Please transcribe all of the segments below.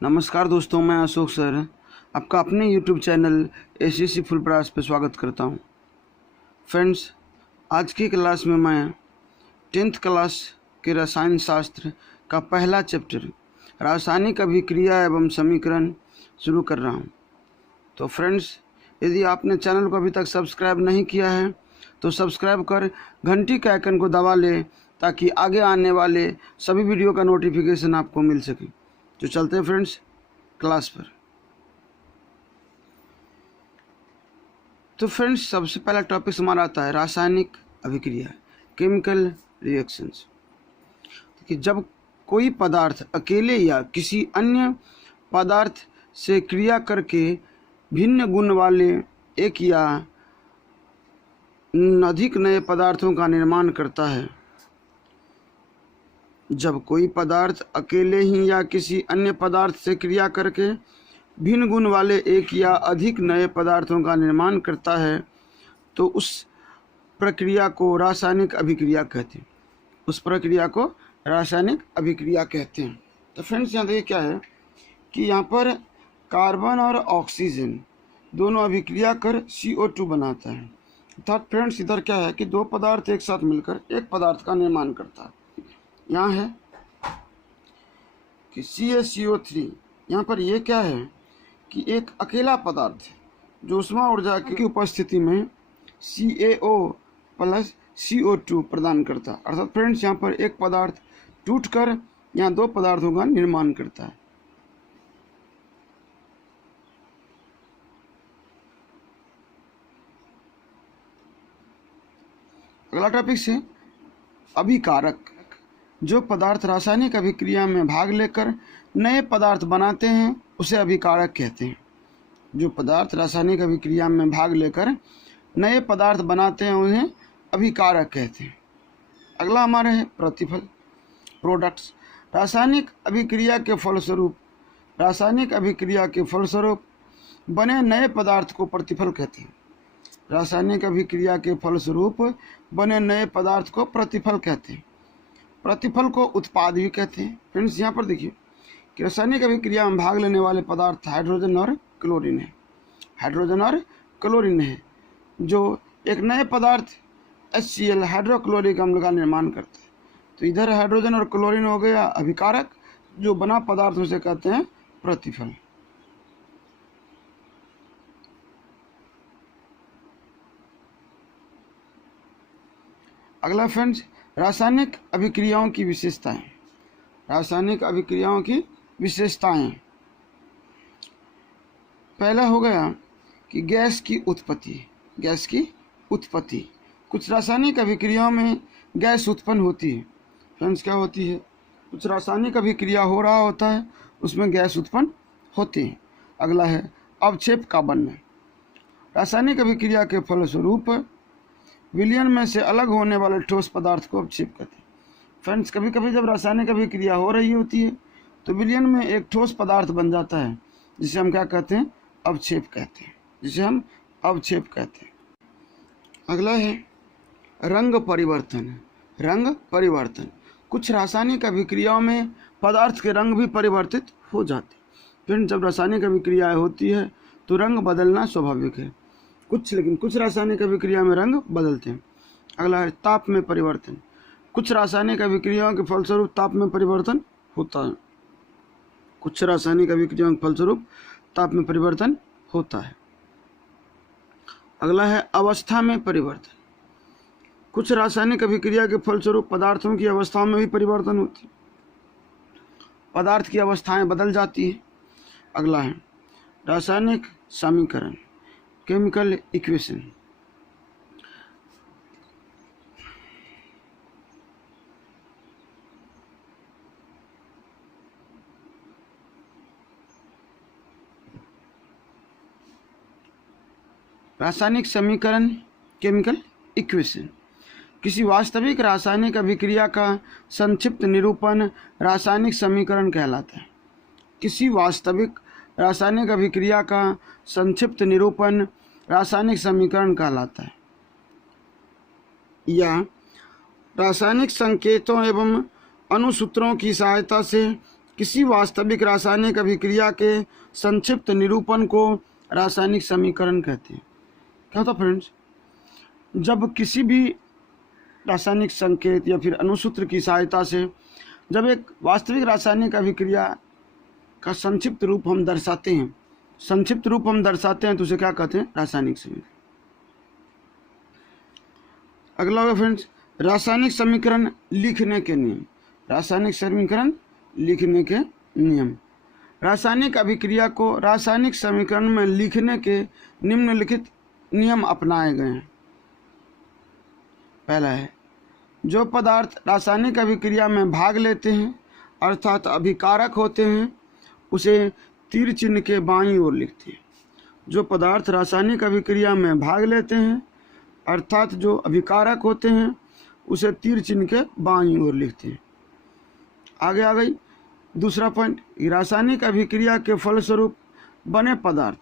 नमस्कार दोस्तों, मैं अशोक सर आपका अपने YouTube चैनल एसएससी फुल प्रयास पर स्वागत करता हूं। फ्रेंड्स, आज की क्लास में मैं 10th क्लास के रसायन शास्त्र का पहला चैप्टर रासायनिक अभिक्रिया एवं समीकरण शुरू कर रहा हूं। तो फ्रेंड्स, यदि आपने चैनल को अभी तक सब्सक्राइब नहीं किया है तो सब्सक्राइब कर घंटी के आइकन को दबा लें ताकि आगे आने वाले सभी वीडियो का नोटिफिकेशन आपको मिल सके। तो चलते हैं फ्रेंड्स क्लास पर। तो फ्रेंड्स, सबसे पहला टॉपिक हमारा आता है रासायनिक अभिक्रिया, केमिकल रिएक्शंस। कि जब कोई पदार्थ अकेले या किसी अन्य पदार्थ से क्रिया करके भिन्न गुण वाले एक या अधिक नए पदार्थों का निर्माण करता है। जब कोई पदार्थ अकेले ही या किसी अन्य पदार्थ से क्रिया करके भिन्न गुण वाले एक या अधिक नए पदार्थों का निर्माण करता है तो उस प्रक्रिया को रासायनिक अभिक्रिया कहते हैं। उस प्रक्रिया को रासायनिक अभिक्रिया कहते हैं। तो फ्रेंड्स, यहाँ देखिए क्या है कि यहाँ पर कार्बन और ऑक्सीजन दोनों अभिक्रिया कर CO2 बनाता है। अर्थात फ्रेंड्स, इधर क्या है कि दो पदार्थ एक साथ मिलकर एक पदार्थ का निर्माण करता है। यहाँ है कि CaCO3, यहाँ पर ये क्या है कि एक अकेला पदार्थ है जो ऊष्मा ऊर्जा की उपस्थिति में CaO प्लस CO2 प्रदान करता है। अर्थात फ्रेंड्स, यहाँ पर एक पदार्थ टूटकर यहाँ दो पदार्थों का निर्माण करता है। अगला टॉपिक से अभिकारक। जो पदार्थ रासायनिक अभिक्रिया में भाग लेकर नए पदार्थ बनाते हैं उसे अभिकारक कहते हैं। जो पदार्थ रासायनिक अभिक्रिया में भाग लेकर नए पदार्थ बनाते हैं उन्हें अभिकारक कहते हैं। अगला हमारे है प्रतिफल, प्रोडक्ट्स। रासायनिक अभिक्रिया के फलस्वरूप बने नए पदार्थ को प्रतिफल कहते हैं। रासायनिक अभिक्रिया के फलस्वरूप बने नए पदार्थ को प्रतिफल कहते हैं। प्रतिफल को उत्पाद भी कहते हैं। फ्रेंड्स, यहाँ पर देखिए कि रासायनिक अभिक्रिया में भाग लेने वाले पदार्थ हाइड्रोजन और क्लोरीन है, जो एक नए पदार्थ HCl हाइड्रोक्लोरिक अम्ल का निर्माण करते हैं। तो इधर हाइड्रोजन और क्लोरीन हो गया अभिकारक, जो बना पदार्थ उसे कहते हैं प्रतिफल। अगला फ्रेंड्स, रासायनिक अभिक्रियाओं की विशेषताएं। रासायनिक अभिक्रियाओं की विशेषताएं, पहला हो गया कि गैस की उत्पत्ति। कुछ रासायनिक अभिक्रियाओं में गैस उत्पन्न होती है। फ्रेंड्स, क्या होती है? कुछ रासायनिक अभिक्रिया हो रहा होता है, उसमें गैस उत्पन्न होती है। अगला है अवक्षेप का बनना। रासायनिक अभिक्रिया के फलस्वरूप विलयन में से अलग होने वाले ठोस पदार्थ को अवक्षेप कहते हैं। फ्रेंड्स, कभी कभी जब रासायनिक अभिक्रिया हो रही होती है तो विलयन में एक ठोस पदार्थ बन जाता है, जिसे हम क्या कहते हैं? अवक्षेप कहते हैं। अगला है रंग परिवर्तन। कुछ रासायनिक अभिक्रियाओं में पदार्थ के रंग भी परिवर्तित हो जाते हैं। फ्रेंड्स, जब रासायनिक अभिक्रिया होती है तो रंग बदलना स्वाभाविक है। लेकिन कुछ रासायनिक अभिक्रिया में रंग बदलते हैं। अगला है ताप में परिवर्तन। कुछ रासायनिक अभिक्रियाओं के फलस्वरूप ताप में परिवर्तन होता है। अगला है अवस्था में परिवर्तन। कुछ रासायनिक अभिक्रिया के फलस्वरूप पदार्थों की अवस्थाओं में भी परिवर्तन होती है। पदार्थ की अवस्थाएं बदल जाती है। अगला है रासायनिक समीकरण, केमिकल इक्वेशन। रासायनिक समीकरण, केमिकल इक्वेशन। किसी वास्तविक रासायनिक अभिक्रिया का संक्षिप्त निरूपण रासायनिक समीकरण कहलाता है। किसी वास्तविक रासायनिक अभिक्रिया का संक्षिप्त निरूपण रासायनिक समीकरण कहलाता है। या रासायनिक संकेतों एवं अनुसूत्रों की सहायता से किसी वास्तविक रासायनिक अभिक्रिया के संक्षिप्त निरूपण को रासायनिक समीकरण कहते हैं। क्या होता फ्रेंड्स, जब किसी भी रासायनिक संकेत या फिर अणुसूत्र की सहायता से जब एक वास्तविक रासायनिक अभिक्रिया का संक्षिप्त रूप हम दर्शाते हैं, तो उसे क्या कहते हैं? रासायनिक समीकरण। अगला होगा फ्रेंड्स रासायनिक समीकरण लिखने के नियम। रासायनिक समीकरण लिखने के नियम। रासायनिक अभिक्रिया को रासायनिक समीकरण में लिखने के निम्नलिखित नियम अपनाए गए हैं। पहला है, जो पदार्थ रासायनिक अभिक्रिया में भाग लेते हैं अर्थात अभिकारक होते हैं उसे तीर चिन्ह के बाईं ओर लिखते हैं। जो पदार्थ रासायनिक अभिक्रिया में भाग लेते हैं अर्थात जो अभिकारक होते हैं उसे तीर चिन्ह के बाईं ओर लिखते हैं। आगे आ गई दूसरा पॉइंट, रासायनिक अभिक्रिया के फलस्वरूप बने पदार्थ,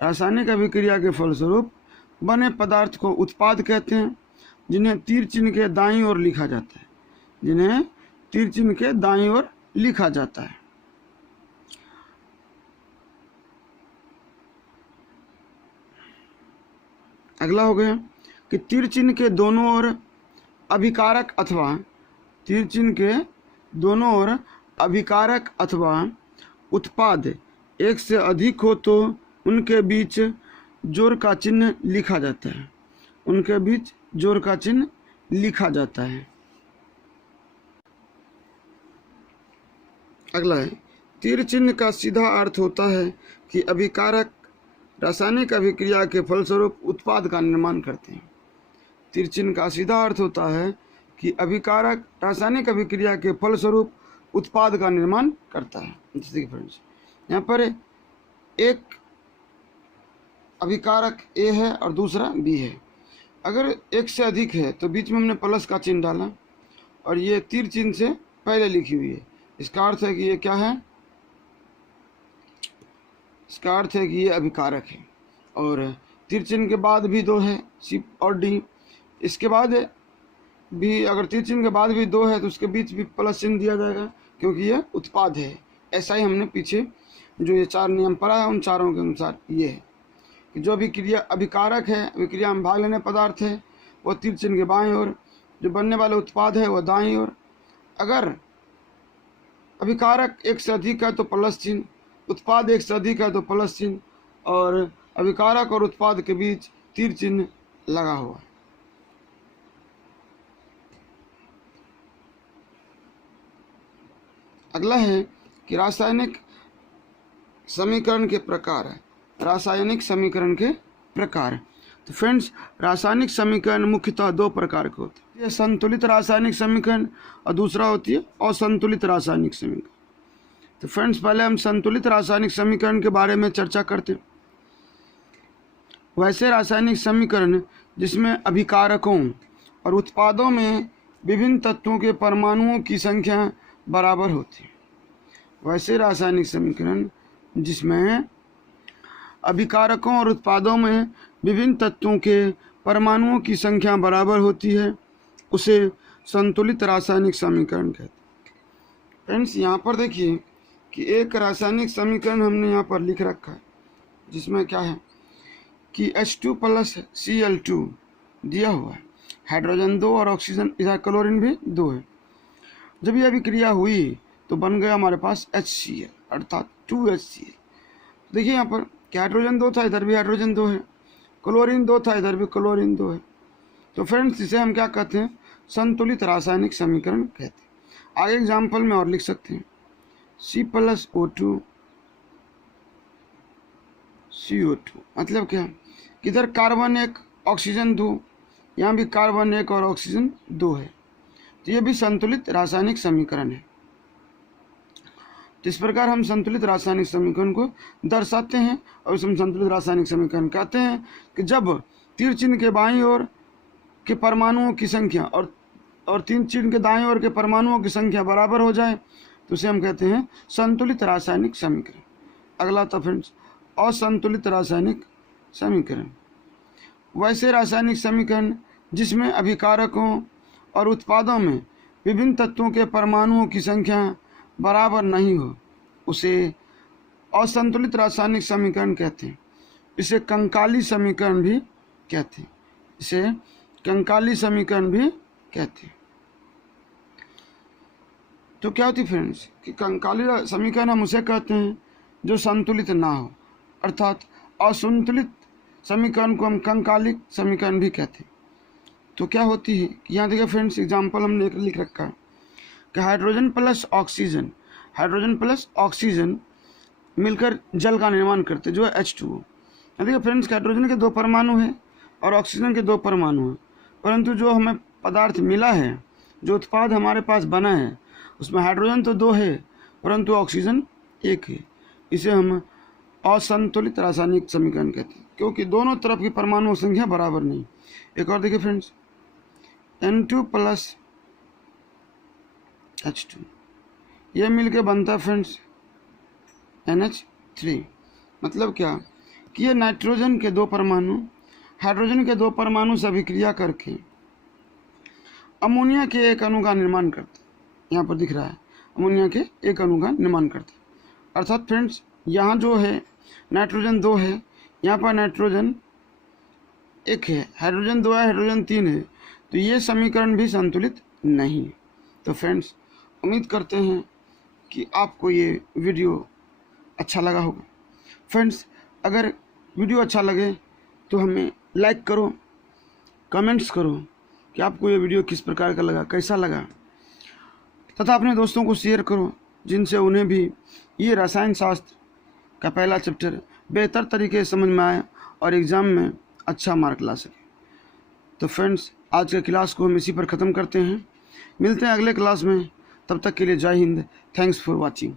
रासायनिक अभिक्रिया के फलस्वरूप बने पदार्थ को उत्पाद कहते हैं, जिन्हें तीर चिन्ह के दाईं ओर लिखा जाता है, जिन्हें तीर चिन्ह के दाईं ओर लिखा जाता है। अगला हो गया कि तीर चिन्ह के दोनों ओर अभिकारक अथवा तीर चिन्ह के दोनों ओर अभिकारक अथवा उत्पाद एक से अधिक हो तो उनके बीच जोड़ का चिन्ह लिखा जाता है, उनके बीच जोड़ का चिन्ह लिखा जाता है। अगला है, तीर चिन्ह का सीधा अर्थ होता है कि अभिकारक रासायनिक अभिक्रिया के फलस्वरूप उत्पाद का निर्माण करते हैं। तीर चिन्ह का सीधा अर्थ होता है कि अभिकारक रासायनिक अभिक्रिया के फलस्वरूप उत्पाद का निर्माण करता है। जैसे कि फ्रेंड्स यहाँ पर एक अभिकारक ए है और दूसरा बी है। अगर एक से अधिक है तो बीच में हमने प्लस का चिन्ह डाला और ये तीर चिन्ह से पहले लिखी हुई है। इसका अर्थ है कि ये क्या है? इसका अर्थ है कि ये अभिकारक है। और तीर चिन्ह के बाद भी दो है, सी और डी। इसके बाद भी अगर तीर चिन्ह के बाद भी दो है तो उसके बीच भी प्लस चिन्ह दिया जाएगा, क्योंकि ये उत्पाद है। ऐसा ही हमने पीछे जो ये 4 नियम पढ़ा है उन चारों के अनुसार ये है कि जो अभिक्रिया अभिकारक है, अभिक्रिया में भाग लेने पदार्थ है, वो तीर चिन्ह के बाईं ओर, जो बनने वाले उत्पाद है वह दाईं ओर। अगर अभिकारक एक से अधिक है तो प्लस चिन्ह, उत्पाद एक से अधिक है तो प्लस चिन्ह, और अभिकारक और उत्पाद के बीच तीर चिन्ह लगा हुआ है। अगला है कि रासायनिक समीकरण के प्रकार है। रासायनिक समीकरण के प्रकार। तो फ्रेंड्स रासायनिक समीकरण मुख्यतः 2 प्रकार के होते हैं। ये संतुलित रासायनिक समीकरण और दूसरा होती है असंतुलित रासायनिक समीकरण। तो फ्रेंड्स पहले हम संतुलित रासायनिक समीकरण के बारे में चर्चा करते हैं। वैसे रासायनिक समीकरण जिसमें अभिकारकों और उत्पादों में विभिन्न तत्वों के परमाणुओं की संख्या बराबर होती है। वैसे रासायनिक समीकरण जिसमें अभिकारकों और उत्पादों में विभिन्न तत्वों के परमाणुओं की संख्या बराबर होती है उसे संतुलित रासायनिक समीकरण कहते हैं। फ्रेंड्स यहाँ पर देखिए कि एक रासायनिक समीकरण हमने यहाँ पर लिख रखा है जिसमें क्या है कि H2 + Cl2 दिया हुआ है, हाइड्रोजन 2 और ऑक्सीजन इधर क्लोरीन भी 2 है। जब यह अभिक्रिया हुई तो बन गया हमारे पास HCl अर्थात 2HCl। देखिए यहाँ पर क्या हाइड्रोजन 2 था, इधर भी हाइड्रोजन 2 है, क्लोरीन 2 था, इधर भी क्लोरीन 2 है। तो फ्रेंड्स इसे हम क्या कहते हैं? संतुलित रासायनिक समीकरण कहते हैं। आगे एग्जाम्पल में और लिख सकते हैं C + O2 CO2। मतलब क्या? इधर कार्बन 1 ऑक्सीजन 2, यहाँ भी कार्बन 1 और ऑक्सीजन 2 है। तो ये भी संतुलित रासायनिक समीकरण है। तो इस प्रकार हम संतुलित रासायनिक समीकरण को दर्शाते हैं और इसे हम संतुलित रासायनिक समीकरण कहते हैं कि जब तीर चिन्ह के बाईं ओर के परमाणुओं की संख्या और तीर चिन्ह के दाईं ओर के परमाणुओं की संख्या बराबर हो जाए तो उसे हम कहते हैं संतुलित रासायनिक समीकरण। अगला था फ्रेंड्स असंतुलित रासायनिक समीकरण। वैसे रासायनिक समीकरण जिसमें अभिकारकों और उत्पादों में विभिन्न तत्वों के परमाणुओं की संख्या बराबर नहीं हो उसे असंतुलित रासायनिक समीकरण कहते हैं। इसे कंकाली समीकरण भी कहते हैं, इसे कंकाली समीकरण भी कहते हैं। तो क्या होती फ्रेंड्स कि कंकाली समीकरण हम उसे कहते हैं जो संतुलित ना हो, अर्थात असंतुलित समीकरण को हम कंकालिक समीकरण भी कहते हैं। तो क्या होती है कि यहाँ देखिए फ्रेंड्स, एग्जाम्पल हमने एक लिख रखा है कि हाइड्रोजन प्लस ऑक्सीजन मिलकर जल का निर्माण करते जो है H2O। देखिए फ्रेंड्स, हाइड्रोजन के 2 परमाणु हैं और ऑक्सीजन के 2 परमाणु हैं, परंतु जो हमें पदार्थ मिला है, जो उत्पाद हमारे पास बना है, उसमें हाइड्रोजन तो 2 है परंतु ऑक्सीजन 1 है। इसे हम असंतुलित रासायनिक समीकरण कहते हैं, क्योंकि दोनों तरफ की परमाणु संख्या बराबर नहीं। एक और देखिए फ्रेंड्स, N2 प्लस H2, ये मिलके बनता है फ्रेंड्स NH3। मतलब क्या कि ये नाइट्रोजन के 2 परमाणु हाइड्रोजन के 2 परमाणु से अभिक्रिया करके अमोनिया के एक अणु का निर्माण करते हैं। यहाँ पर दिख रहा है अमोनिया के एक अणु का निर्माण करते हैं। अर्थात फ्रेंड्स, यहाँ जो है नाइट्रोजन 2 है, यहाँ पर नाइट्रोजन 1 है, हाइड्रोजन 2 है, हाइड्रोजन 3 है, तो ये समीकरण भी संतुलित नहीं है। तो फ्रेंड्स, उम्मीद करते हैं कि आपको ये वीडियो अच्छा लगा होगा। फ्रेंड्स, अगर वीडियो अच्छा लगे तो हमें लाइक करो, कमेंट्स करो कि आपको ये वीडियो किस प्रकार का लगा, कैसा लगा, तथा अपने दोस्तों को शेयर करो जिनसे उन्हें भी ये रसायन शास्त्र का पहला चैप्टर बेहतर तरीके से समझ में आए और एग्ज़ाम में अच्छा मार्क ला सके। तो फ्रेंड्स, आज के क्लास को हम इसी पर ख़त्म करते हैं। मिलते हैं अगले क्लास में, तब तक के लिए जय हिंद। Thanks for watching.